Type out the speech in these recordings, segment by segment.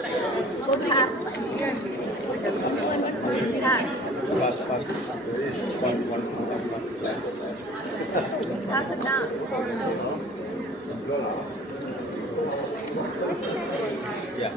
Pass it down. Yeah.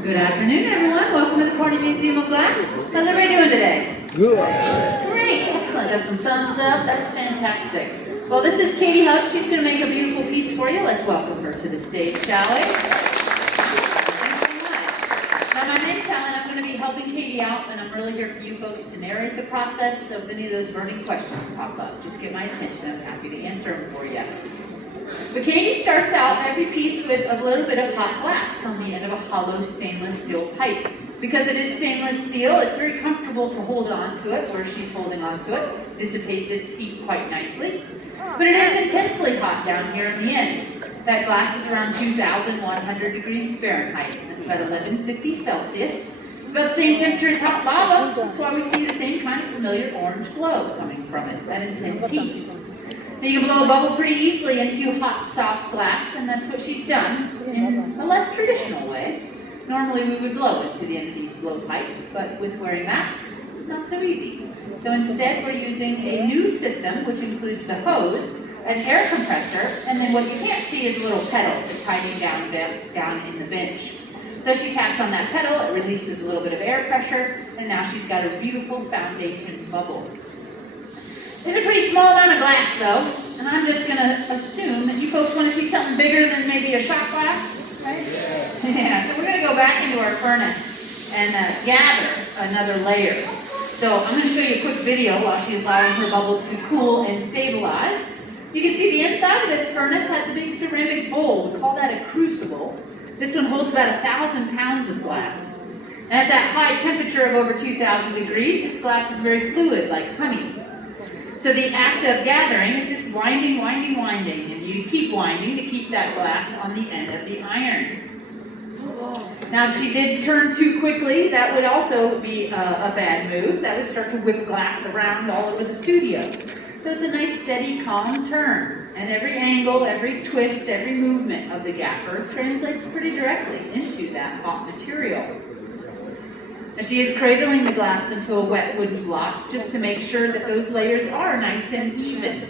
Good afternoon, everyone. Welcome to the Corning Museum of Glass. How's everybody doing today? Good. Great, excellent. Got some thumbs up. That's fantastic. Well, this is Katie Hubb. She's going to make a beautiful piece for you. Let's welcome her to the stage, shall we? Thanks so much. Now, my name's Helen. I'm going to be helping Katie out, and I'm really here for you folks to narrate the process. So if any of those burning questions pop up, just get my attention. I'm happy to answer them for you. But Katie starts out every piece with a little bit of hot glass on the end of a hollow stainless steel pipe. Because it is stainless steel, it's very comfortable to hold on to it where she's holding on to it. Dissipates its heat quite nicely. But it is intensely hot down here in the end. That glass is around 2,100 degrees Fahrenheit. That's about 1150 Celsius. It's about the same temperature as hot lava. That's why we see the same kind of familiar orange glow coming from it, that intense heat. Now you can blow a bubble pretty easily into hot, soft glass, and that's what she's done in a less traditional way. Normally we would blow into the end of these blowpipes, but with wearing masks, not so easy. So instead we're using a new system which includes the hose, an air compressor, and then what you can't see is a little pedal that's hiding down in the bench. So she taps on that pedal, it releases a little bit of air pressure, and now she's got a beautiful foundation bubble. There's a pretty small amount of glass though, and I'm just going to assume that you folks want to see something bigger than maybe a shot glass, right? Yeah, so we're going to go back into our furnace and gather another layer. So I'm going to show you a quick video while she's allowing her bubble to cool and stabilize. You can see the inside of this furnace has a big ceramic bowl. We call that a crucible. This one holds about 1,000 pounds of glass. And at that high temperature of over 2,000 degrees, this glass is very fluid, like honey. So the act of gathering is just winding, and you keep winding to keep that glass on the end of the iron. Now, if she did turn too quickly, that would also be a bad move. That would start to whip glass around all over the studio. So it's a nice, steady, calm turn. And every angle, every twist, every movement of the gaffer translates pretty directly into that hot material. Now she is cradling the glass into a wet wooden block just to make sure that those layers are nice and even.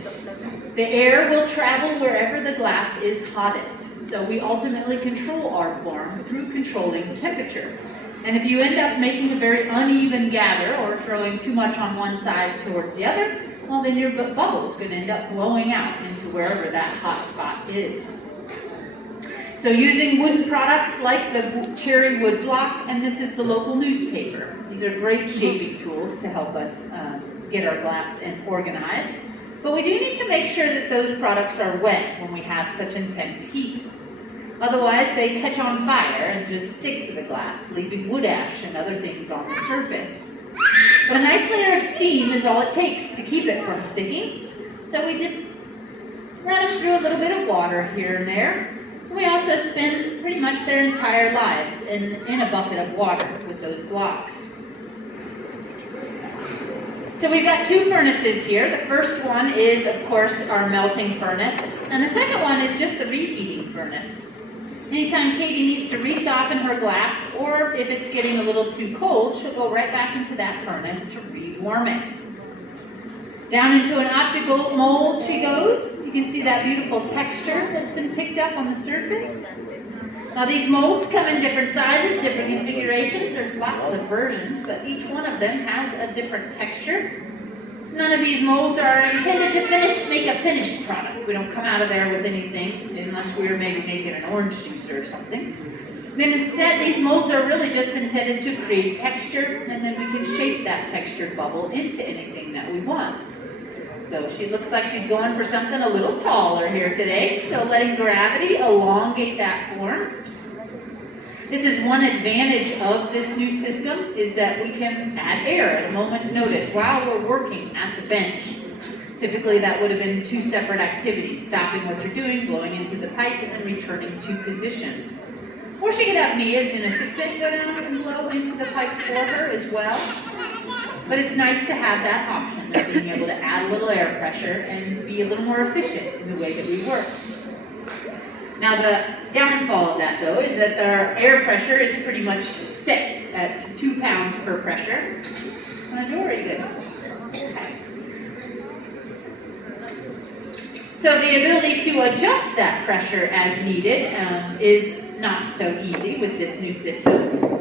The air will travel wherever the glass is hottest. So we ultimately control our form through controlling temperature. And if you end up making a very uneven gather or throwing too much on one side towards the other, well then your bubble is going to end up blowing out into wherever that hot spot is. So using wooden products like the cherry wood block, and this is the local newspaper. These are great shaping tools to help us get our glass and organized. But we do need to make sure that those products are wet when we have such intense heat. Otherwise, they catch on fire and just stick to the glass, leaving wood ash and other things on the surface. But a nice layer of steam is all it takes to keep it from sticking. So we just run them through a little bit of water here and there. We also spend pretty much their entire lives in a bucket of water with those blocks. So we've got two furnaces here. The first one is, of course, our melting furnace, and the second one is just the reheating furnace. Anytime Katie needs to resoften her glass, or if it's getting a little too cold, she'll go right back into that furnace to re-warm it. Down into an optical mold she goes. You can see that beautiful texture that's been picked up on the surface. Now these molds come in different sizes, different configurations. There's lots of versions, but each one of them has a different texture. None of these molds are intended to make a finished product. We don't come out of there with anything, unless we were maybe making an orange juice or something. Then instead, these molds are really just intended to create texture, and then we can shape that textured bubble into anything that we want. So she looks like she's going for something a little taller here today. So letting gravity elongate that form. This is one advantage of this new system, is that we can add air at a moment's notice while we're working at the bench. Typically that would have been two separate activities, stopping what you're doing, blowing into the pipe, and then returning to position. Or she could have me as an assistant go down and blow into the pipe for her as well. But it's nice to have that option of being able to add a little air pressure and be a little more efficient in the way that we work. Now the downfall of that though is that our air pressure is pretty much set at 2 pounds per pressure. Want to do, or are you good? Okay. So the ability to adjust that pressure as needed is not so easy with this new system.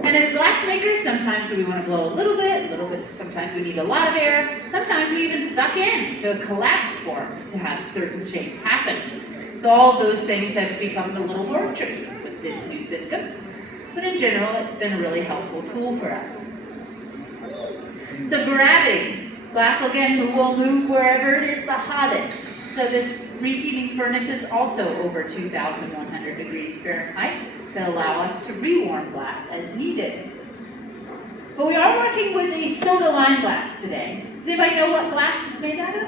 And as glass makers, sometimes we want to blow a little bit, sometimes we need a lot of air, sometimes we even suck in to collapse forms to have certain shapes happen. So all those things have become a little more tricky with this new system. But in general, it's been a really helpful tool for us. So gravity. Glass again will move wherever it is the hottest. So this reheating furnace is also over 2,100 degrees Fahrenheit to allow us to rewarm glass as needed. But we are working with a soda lime glass today. Does anybody know what glass is made out of?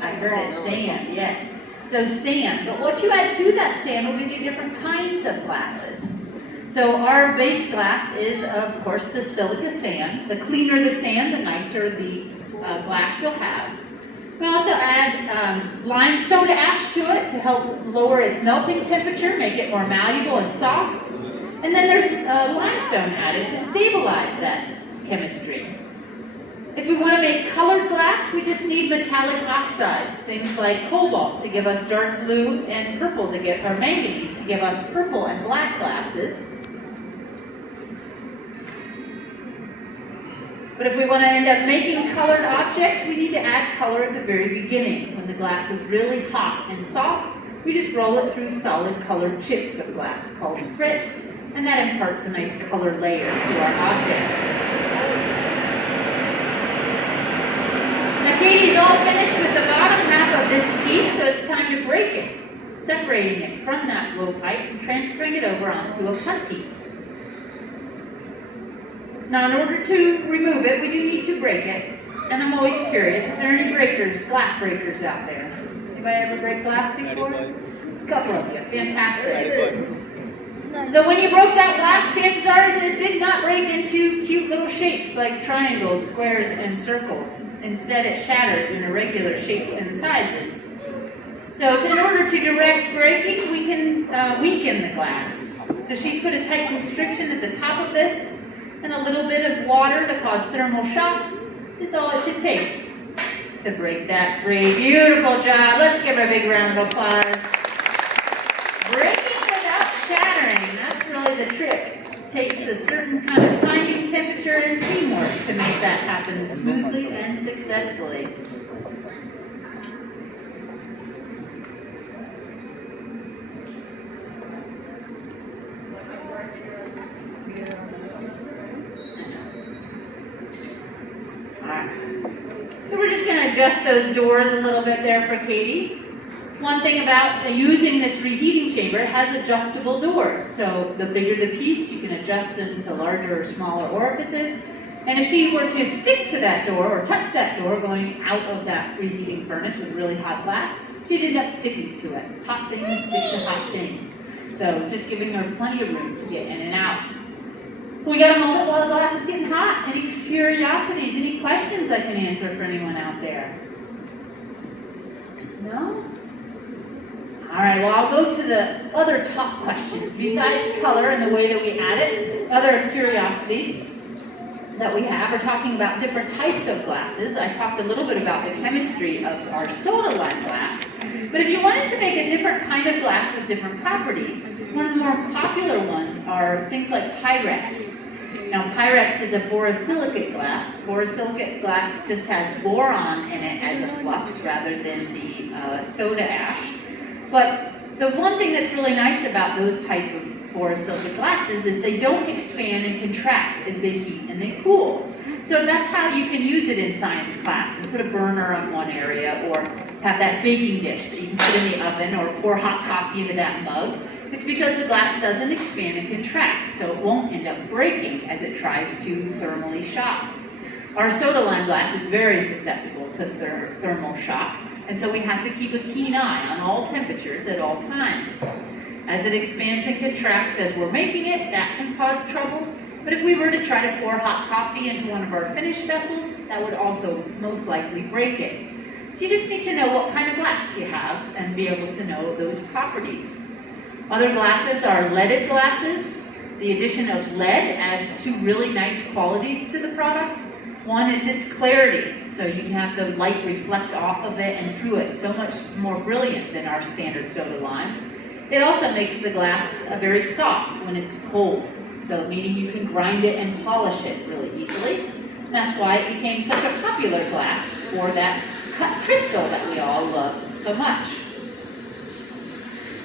I heard it, sand, yes. So sand, but what you add to that sand will give you different kinds of glasses. So our base glass is, of course, the silica sand. The cleaner the sand, the nicer the glass you'll have. We also add lime soda ash to it to help lower its melting temperature, make it more malleable and soft. And then there's limestone added to stabilize that chemistry. If we want to make colored glass, we just need metallic oxides, things like cobalt to give us dark blue and purple to give, or manganese to give us purple and black glasses. But if we want to end up making colored objects, we need to add color at the very beginning. When the glass is really hot and soft, we just roll it through solid colored chips of glass called frit, and that imparts a nice color layer to our object. Now Katie's all finished with the bottom half of this piece, so it's time to break it, separating it from that blowpipe and transferring it over onto a putty. Now, in order to remove it, we do need to break it. And I'm always curious, is there any breakers, glass breakers out there? Anybody ever break glass before? A couple of you, fantastic. So when you broke that glass, chances are it did not break into cute little shapes like triangles, squares, and circles. Instead, it shatters in irregular shapes and sizes. So in order to direct breaking, we can weaken the glass. So she's put a tight constriction at the top of this, and a little bit of water to cause thermal shock is all it should take to break that free. Beautiful job. Let's give her a big round of applause. Breaking without shattering, that's really the trick. It takes a certain kind of timing, temperature, and teamwork to make that happen smoothly and successfully. So we're just going to adjust those doors a little bit there for Katie. One thing about using this reheating chamber, it has adjustable doors. So the bigger the piece, you can adjust them to larger or smaller orifices. And if she were to stick to that door or touch that door going out of that reheating furnace with really hot glass, she'd end up sticking to it. Hot things stick to hot things. So just giving her plenty of room to get in and out. We got a moment while the glass is getting hot. Any curiosities, any questions I can answer for anyone out there? No? All right, well, I'll go to the other top questions. Besides color and the way that we add it, other curiosities that we have are talking about different types of glasses. I talked a little bit about the chemistry of our soda lime glass. But if you wanted to make a different kind of glass with different properties, one of the more popular ones are things like Pyrex. Now, Pyrex is a borosilicate glass. Borosilicate glass just has boron in it as a flux rather than the soda ash. But the one thing that's really nice about those type of borosilicate glasses is they don't expand and contract as they heat and they cool. So that's how you can use it in science class and put a burner on one area or have that baking dish that you can put in the oven or pour hot coffee into that mug. It's because the glass doesn't expand and contract, so it won't end up breaking as it tries to thermally shock. Our soda lime glass is very susceptible to thermal shock, and so we have to keep a keen eye on all temperatures at all times. As it expands and contracts as we're making it, that can cause trouble. But if we were to try to pour hot coffee into one of our finished vessels, that would also most likely break it. So you just need to know what kind of glass you have and be able to know those properties. Other glasses are leaded glasses. The addition of lead adds two really nice qualities to the product. One is its clarity, so you can have the light reflect off of it and through it, so much more brilliant than our standard soda lime. It also makes the glass very soft when it's cold, so meaning you can grind it and polish it really easily. And that's why it became such a popular glass for that cut crystal that we all love so much.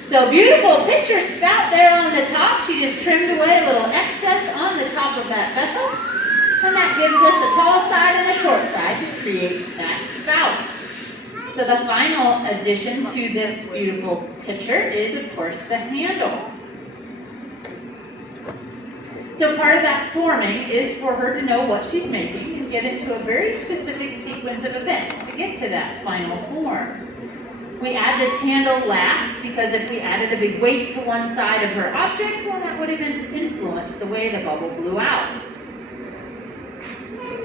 So beautiful pitcher spout there on the top. She just trimmed away a little excess on the top of that vessel. And that gives us a tall side and a short side to create that spout. So the final addition to this beautiful pitcher is, of course, the handle. So part of that forming is for her to know what she's making and get into a very specific sequence of events to get to that final form. We add this handle last because if we added a big weight to one side of her object, well, that would have influenced the way the bubble blew out.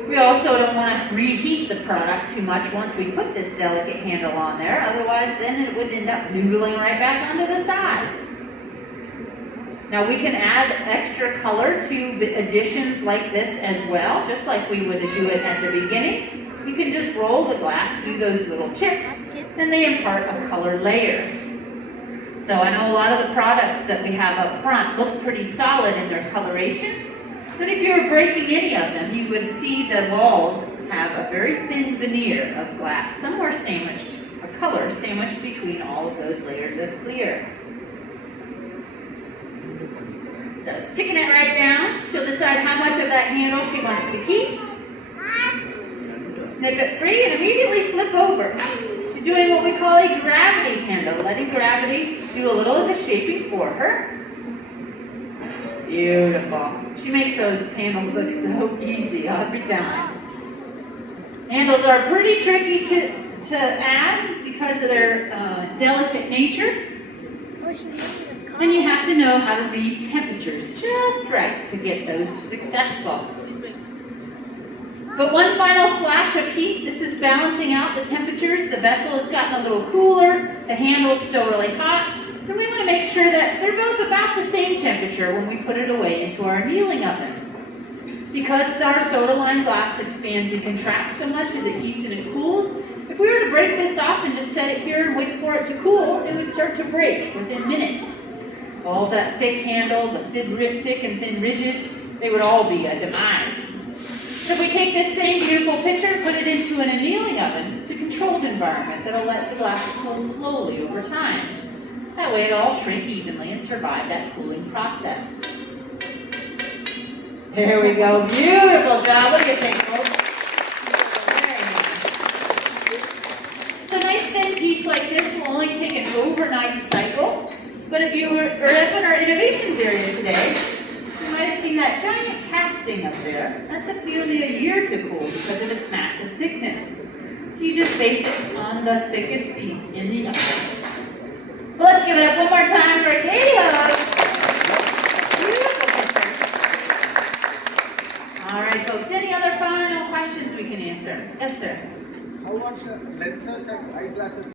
We also don't want to reheat the product too much once we put this delicate handle on there, otherwise then it would end up noodling right back onto the side. Now we can add extra color to the additions like this as well, just like we would do it at the beginning. You can just roll the glass through those little chips and they impart a color layer. So I know a lot of the products that we have up front look pretty solid in their coloration. But if you were breaking any of them, you would see the walls have a very thin veneer of glass, somewhere sandwiched, a color sandwiched between all of those layers of clear. So sticking it right down, she'll decide how much of that handle she wants to keep. Snip it free and immediately flip over. She's doing what we call a gravity handle, letting gravity do a little of the shaping for her. Beautiful. She makes those handles look so easy every time. Handles are pretty tricky to add because of their delicate nature. And you have to know how to read temperatures just right to get those successful. But one final flash of heat, this is balancing out the temperatures. The vessel has gotten a little cooler, the handle's still really hot. And we want to make sure that they're both about the same temperature when we put it away into our annealing oven. Because our soda lime glass expands and contracts so much as it heats and it cools, if we were to break this off and just set it here and wait for it to cool, it would start to break within minutes. All that thick handle, the thick and thin ridges, they would all be a demise. If we take this same beautiful pitcher, put it into an annealing oven, it's a controlled environment that'll let the glass cool slowly over time. That way it'll all shrink evenly and survive that cooling process. There we go. Beautiful job. What do you think, folks? Very nice. So a nice thin piece like this will only take an overnight cycle. But if you were up in our innovations area today, you might have seen that giant casting up there. That took nearly a year to cool because of its massive thickness. So you just base it on the thickest piece in the oven. Well, let's give it up one more time for Katie Huggs. Beautiful picture. All right, folks. Any other final questions we can answer? Yes, sir. How about the lenses and eyeglasses?